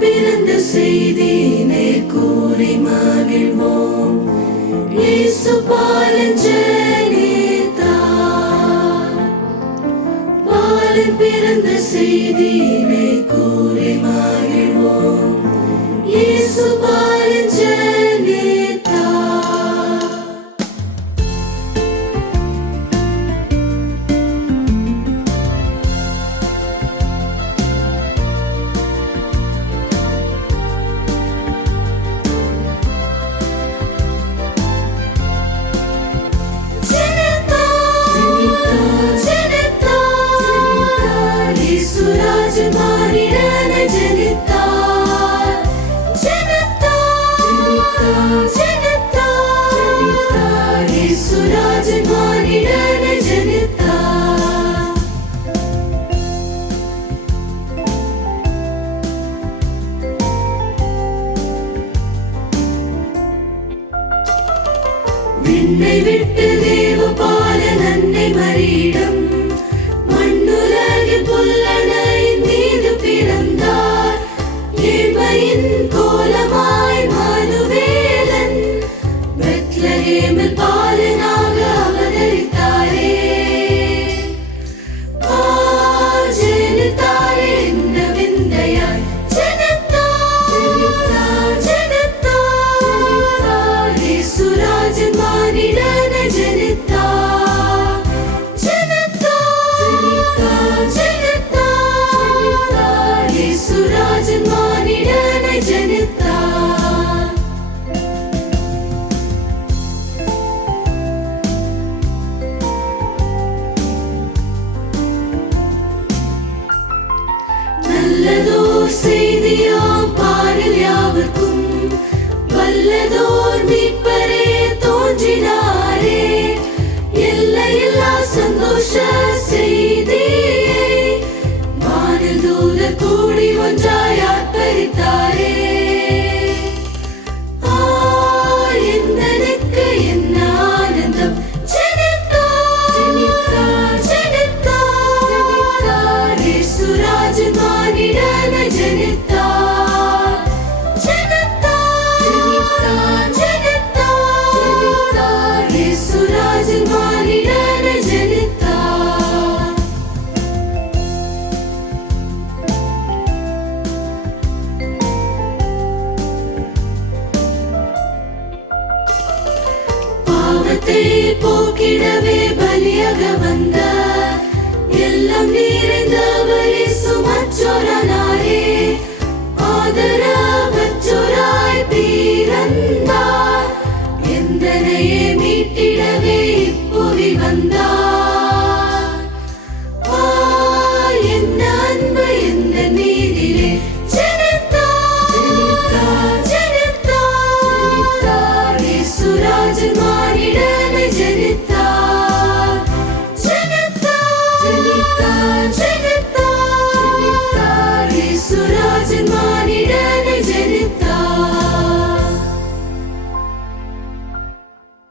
பிறந்த செய்தியினை கூறி மகிழ்வோம். இயேசு பாலன் ஜனித்தார். பாலன் பிறந்த செய்தியினை கூறி மகிழ்வோம். இயேசு பாலன் ஜனித்தார். விண்ணை விட்டு தேவபாலன் அன்னை மரியிடம் மண்ணுலகில் புல்லனையின் மீது பிறந்தார். ஏழ்மையின் கோலமாய் மனுவேலன் பெத்லகேமில் பாலனாக அவதரித்தாரே. ஜனித்தாரே என்ன விந்தையாய் இயேசுராஜன் மானிடனை ஜனித்தார். இயேசுராஜன் மானிடனை ஜனித்தார். நல்லதோர் செய்தியாம் பாரில் யாவர்க்கும் வல்லதோர் மீட்பரே தோன்றினாரே. எல்லையில்லா சந்தோஷ செய்தியை வானில் தூதர் கூடி ஒன்றாய் ஆர்ப்பரித்தாரே. எந்தனுக்கு என்ன ஆனந்தம் ஜனித்தார். இயேசுராஜன் மானிடனை ஜனித்தார். இயேசுராஜன் மானிடனை ஜனித்தார். பாவத்தை போக்கிடவே பலியாக வந்த எல்லாம் நிறைந்தவரே சுமற்றோரானாரே. ஆதரவற்றோராய் பிறந்தார். எந்தனையே மீட்டிடவே இப்புவி வந்தார். என்ன அன்பு எந்த நீதிலே ஜனித்தார். இயேசுராஜன் மானிடனை ஜனித்தார்.